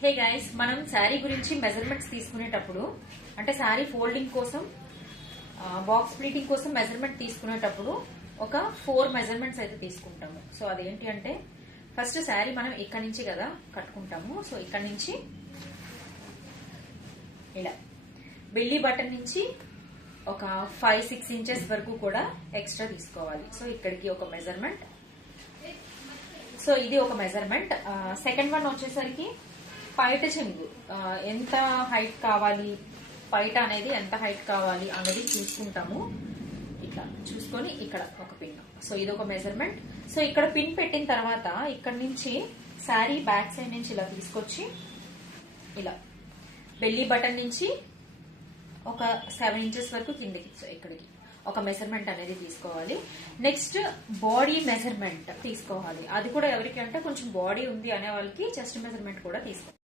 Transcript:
Hey guys, మనం శారీ గురించి measurements తీసుకునేటప్పుడు అంటే శారీ ఫోల్డింగ్ కోసం బాక్స్ ప్లీటింగ్ కోసం మెజర్మెంట్ తీసుకునేటప్పుడు ఒక 4 మెజర్మెంట్స్ అయితే తీసుకుంటాము. సో అదేంటి అంటే ఫస్ట్ శారీ మనం ఇక్కడ నుంచి కదా కట్టుకుంటాము. సో ఇక్కడ నుంచి ఇలా బెల్లీ బటన్ నుంచి ఒక 5-6 ఇంచెస్ వరకు కూడా ఎక్స్ట్రా తీసుకోవాలి. సో ఇక్కడికి ఒక మెజర్మెంట్. సో ఇది ఒక మెజర్మెంట్. సెకండ్ వన్ వచ్చేసరికి పైట చెంగు ఎంత హైట్ కావాలి, పైట అనేది ఎంత హైట్ కావాలి అనేది చూసుకుంటాము. ఇట్లా చూసుకొని ఇక్కడ ఒక పిన్. సో ఇది ఒక మెజర్మెంట్. సో ఇక్కడ పిన్ పెట్టిన తర్వాత ఇక్కడ నుంచి శారీ బ్యాక్ సైడ్ నుంచి ఇలా తీసుకొచ్చి ఇలా బెల్లీ బటన్ నుంచి ఒక 7 ఇంచెస్ వరకు కిందకి ఇక్కడికి ఒక మెజర్మెంట్ అనేది తీసుకోవాలి. నెక్స్ట్ బాడీ మెజర్మెంట్ తీసుకోవాలి. అది కూడా ఎవరికి అంటే కొంచెం బాడీ ఉంది అనే వాళ్ళకి చెస్ట్ మెజర్మెంట్ కూడా తీసుకోవాలి.